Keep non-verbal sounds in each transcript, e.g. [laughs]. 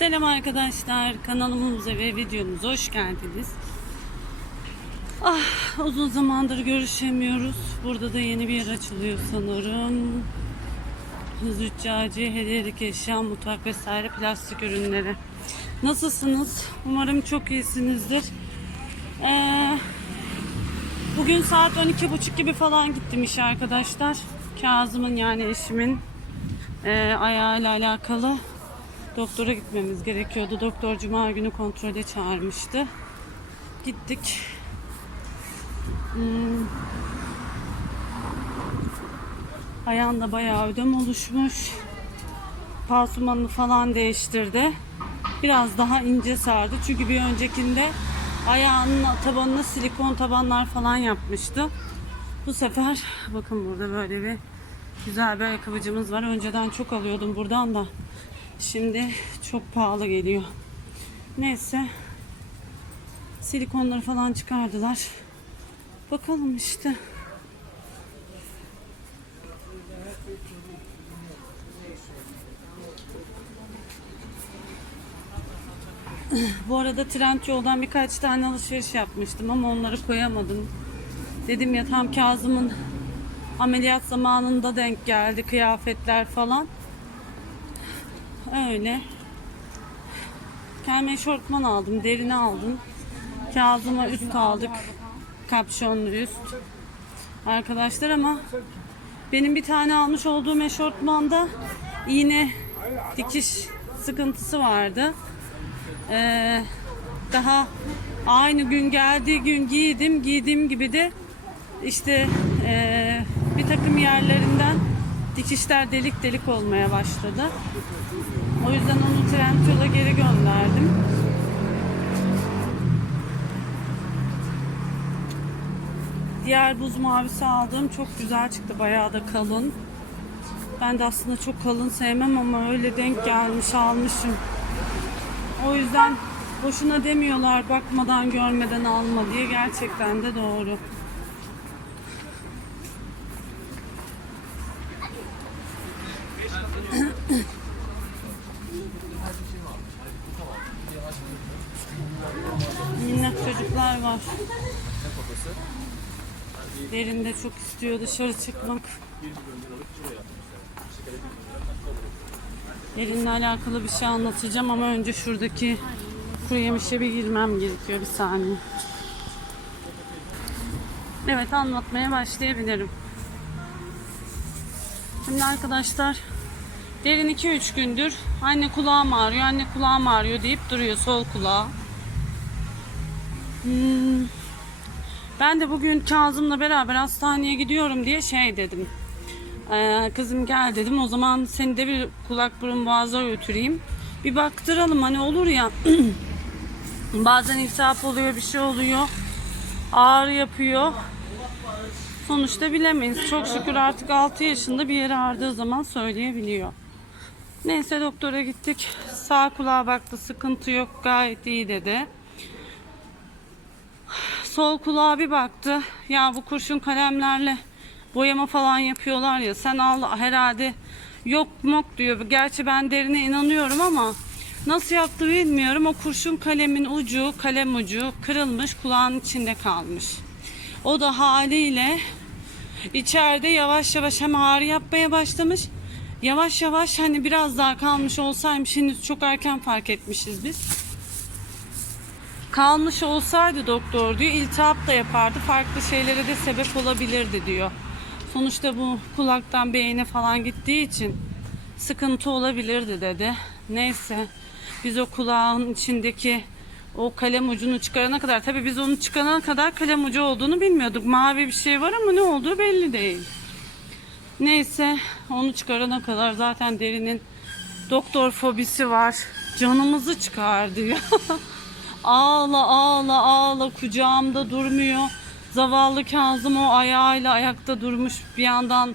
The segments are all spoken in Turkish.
Selam arkadaşlar. Kanalımıza ve videomuza hoş geldiniz. Ah, uzun zamandır görüşemiyoruz. Burada da yeni bir yer açılıyor sanırım. Züccaci, hediyelik eşya, mutfak vesaire plastik ürünleri. Nasılsınız? Umarım çok iyisinizdir. Ee, bugün saat 12.30 gibi falan gittim işe arkadaşlar. Kazım'ın yani eşimin e, ayağıyla alakalı doktora gitmemiz gerekiyordu. Doktor cuma günü kontrole çağırmıştı. Gittik. Hmm. Ayağında bayağı ödem oluşmuş. Pansumanını falan değiştirdi. Biraz daha ince sardı. Çünkü bir öncekinde ayağının tabanına silikon tabanlar falan yapmıştı. Bu sefer bakın burada böyle bir güzel bir ayakkabıcımız var. Önceden çok alıyordum buradan da. Şimdi çok pahalı geliyor. Neyse. Silikonları falan çıkardılar. Bakalım işte. Bu arada Trendyol'dan birkaç tane alışveriş yapmıştım ama onları koyamadım. Dedim ya tam Kazım'ın ameliyat zamanında denk geldi kıyafetler falan. Öyle. Kendime şortman aldım, derini aldım. Kazım'a üst aldık. Kapşonlu üst. Arkadaşlar ama benim bir tane almış olduğum eşortmanda iğne dikiş sıkıntısı vardı. Ee, daha aynı gün geldiği gün giydim. Giydiğim gibi de işte ee, bir takım yerlerinden dikişler delik delik olmaya başladı. O yüzden onu Trendyol'a geri gönderdim. Diğer buz mavisi aldığım çok güzel çıktı. Bayağı da kalın. Ben de aslında çok kalın sevmem ama öyle denk gelmiş almışım. O yüzden boşuna demiyorlar bakmadan görmeden alma diye gerçekten de doğru. Minnak çocuklar var. Derinde çok istiyor dışarı çıkmak. Derinle alakalı bir şey anlatacağım ama önce şuradaki kuru yemişe bir girmem gerekiyor bir saniye. Evet anlatmaya başlayabilirim. Şimdi arkadaşlar derin 2-3 gündür anne kulağım ağrıyor, anne kulağım ağrıyor deyip duruyor sol kulağı. Hmm. Ben de bugün Kazım'la beraber hastaneye gidiyorum diye şey dedim. Ee, kızım gel dedim o zaman seni de bir kulak burun boğaza götüreyim. Bir baktıralım hani olur ya. [clears throat] Bazen iltihap oluyor bir şey oluyor. Ağrı yapıyor. Sonuçta bilemeyiz. Çok şükür artık 6 yaşında bir yere ağrıdığı zaman söyleyebiliyor. Neyse doktora gittik. Sağ kulağa baktı sıkıntı yok gayet iyi dedi. Sol kulağa bir baktı. Ya bu kurşun kalemlerle boyama falan yapıyorlar ya sen al herhalde yok mok diyor. Gerçi ben derine inanıyorum ama nasıl yaptı bilmiyorum. O kurşun kalemin ucu, kalem ucu kırılmış kulağın içinde kalmış. O da haliyle içeride yavaş yavaş hem ağrı yapmaya başlamış. Yavaş yavaş hani biraz daha kalmış olsaymış henüz çok erken fark etmişiz biz kalmış olsaydı doktor diyor iltihap da yapardı farklı şeylere de sebep olabilirdi diyor. Sonuçta bu kulaktan beyine falan gittiği için sıkıntı olabilirdi dedi. Neyse biz o kulağın içindeki o kalem ucunu çıkarana kadar tabii biz onu çıkarana kadar kalem ucu olduğunu bilmiyorduk. Mavi bir şey var ama ne olduğu belli değil. Neyse onu çıkarana kadar zaten derinin doktor fobisi var. Canımızı çıkar diyor. [laughs] Ağla ağla ağla kucağımda durmuyor. Zavallı Kazım o ayağıyla ayakta durmuş bir yandan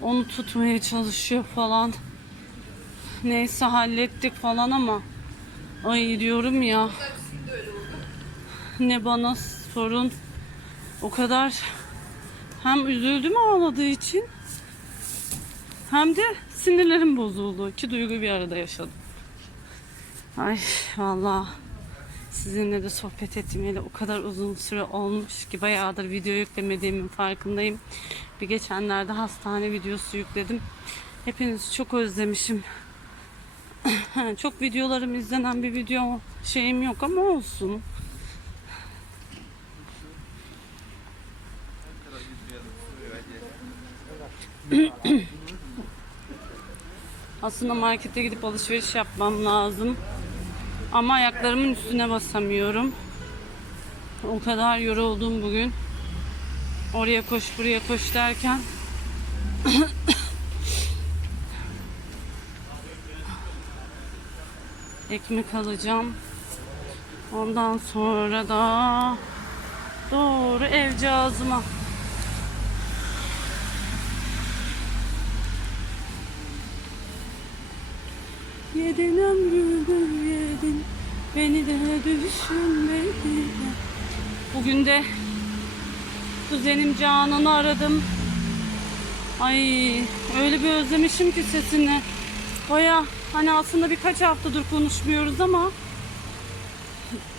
onu tutmaya çalışıyor falan. Neyse hallettik falan ama ay diyorum ya ne bana sorun o kadar hem üzüldüm ağladığı için hem de sinirlerim bozuldu. İki duygu bir arada yaşadım. Ay vallahi sizinle de sohbet etmeyeli o kadar uzun süre olmuş ki bayağıdır video yüklemediğimin farkındayım. Bir geçenlerde hastane videosu yükledim. Hepinizi çok özlemişim. [laughs] çok videolarım izlenen bir video şeyim yok ama olsun. Aslında markete gidip alışveriş yapmam lazım. Ama ayaklarımın üstüne basamıyorum. O kadar yoruldum bugün. Oraya koş buraya koş derken [coughs] ekmek alacağım. Ondan sonra da doğru evcağızıma. Yedin ömrümü yedin Beni de düşünmedin. Bugün de Kuzenim Canan'ı aradım. Ay öyle bir özlemişim ki sesini. Baya hani aslında birkaç haftadır konuşmuyoruz ama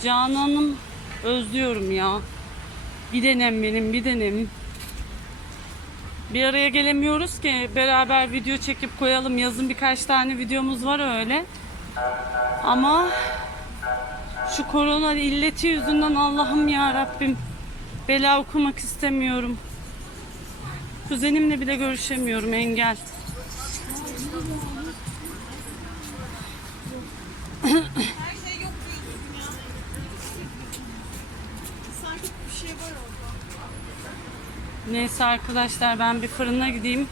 Canan'ım özlüyorum ya. Bir denem benim bir denem bir araya gelemiyoruz ki beraber video çekip koyalım. Yazın birkaç tane videomuz var öyle. Ama şu korona illeti yüzünden Allah'ım ya Rabbim bela okumak istemiyorum. Kuzenimle bile görüşemiyorum engel. Neyse arkadaşlar ben bir fırına gideyim.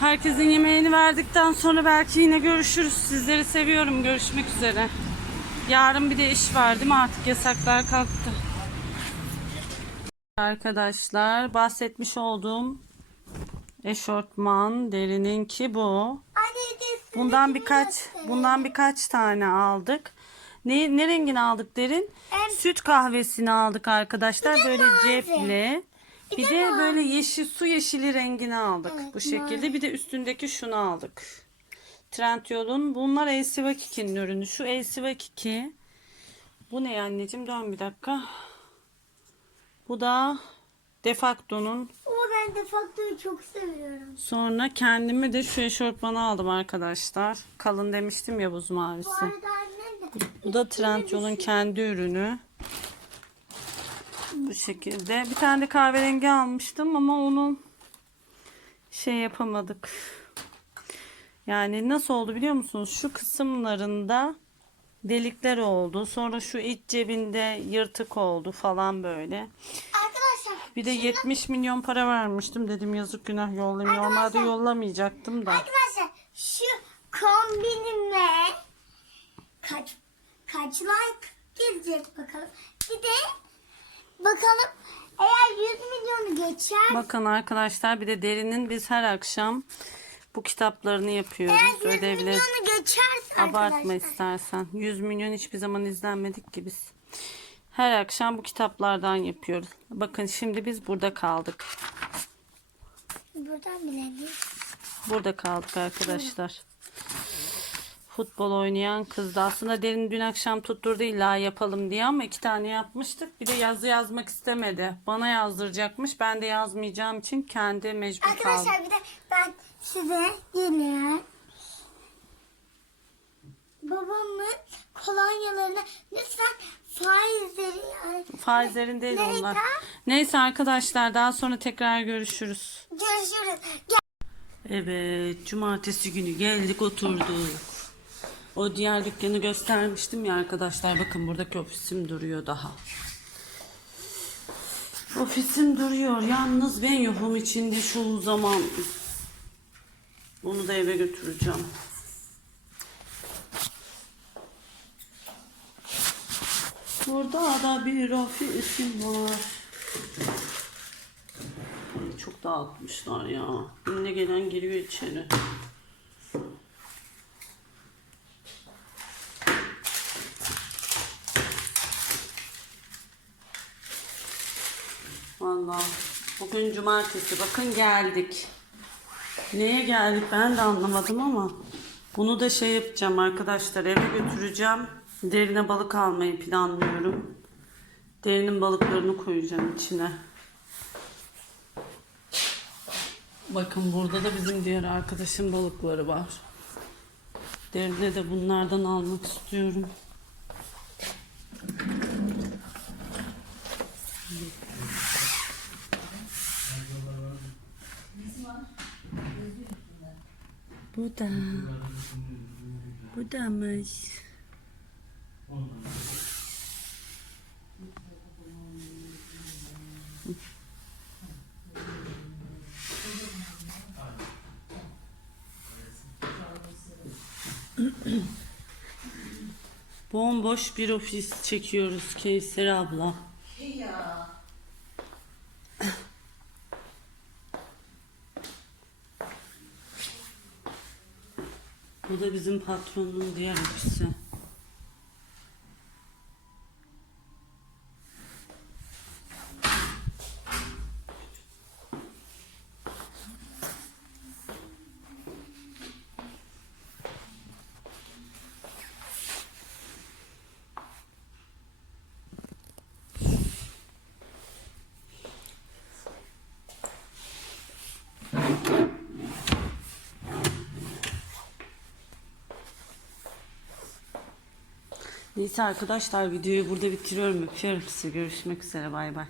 Herkesin yemeğini verdikten sonra belki yine görüşürüz. Sizleri seviyorum. Görüşmek üzere. Yarın bir de iş var değil mi? Artık yasaklar kalktı. Arkadaşlar bahsetmiş olduğum eşortman derininki bu. Anne de Bundan birkaç bundan birkaç tane aldık. Ne, ne rengini aldık derin? Süt kahvesini aldık arkadaşlar. Böyle cepli. Bir de böyle yeşil su yeşili rengini aldık Evet, bu şekilde. Bir de üstündeki şunu aldık. Trendyol'un bunlar Elsiva Kiki'nin ürünü. Şu Elsiva Kiki. Bu ne anneciğim? Dön bir dakika. Bu da Defacto'nun O ben de çok seviyorum. Sonra kendime de şu eşortmanı aldım arkadaşlar. Kalın demiştim ya buz mavisi. Bu arada annem de Bu da Trendyol'un kendi ürünü. Bu şekilde. Bir tane de kahverengi almıştım ama onu şey yapamadık. Yani nasıl oldu biliyor musunuz? Şu kısımlarında delikler oldu. Sonra şu iç cebinde yırtık oldu falan böyle. arkadaşlar Bir de 70 milyon para vermiştim. Dedim yazık günah yollayayım. Normalde yollamayacaktım da. arkadaşlar şu kombinime kaç kaç like gelecek bakalım. Bir de bakalım eğer 100 milyonu geçer Bakın arkadaşlar bir de derinin biz her akşam bu kitaplarını yapıyoruz. eğer 100 Ödevleri. milyonu geçerse Abartma arkadaşlar. istersen. 100 milyon hiçbir zaman izlenmedik ki biz. Her akşam bu kitaplardan yapıyoruz. Bakın şimdi biz burada kaldık. Buradan bilelim. Burada kaldık arkadaşlar. Futbol oynayan kızdı. Aslında derin dün akşam tutturdu illa yapalım diye ama iki tane yapmıştık. Bir de yazı yazmak istemedi. Bana yazdıracakmış. Ben de yazmayacağım için kendi mecbur kaldım. Arkadaşlar bir de ben size yine babamın kolonyalarını lütfen faizleri Faizlerin değil onlar. ne- Neyse arkadaşlar daha sonra tekrar görüşürüz. görüşürüz. Evet, cumartesi günü geldik oturduk. O diğer dükkanı göstermiştim ya arkadaşlar. Bakın buradaki ofisim duruyor daha. Ofisim duruyor. Yalnız ben yokum içinde şu zaman. Bunu da eve götüreceğim. Burada da bir ofisim var. Ay, Çok dağıtmışlar ya. Önüne gelen giriyor içeri. Vallahi bugün cumartesi bakın geldik. Neye geldik ben de anlamadım ama Bunu da şey yapacağım arkadaşlar eve götüreceğim. Derine balık almayı planlıyorum. Derinin balıklarını koyacağım içine. Bakın burada da bizim diğer arkadaşın balıkları var. Derine de bunlardan almak istiyorum. Bu da. Bu damış. Bomboş bir ofis çekiyoruz Kevser abla. Bu da bizim patronun diğer ofisi. Neyse arkadaşlar videoyu burada bitiriyorum. Öpüyorum sizi. Görüşmek üzere. Bay bay.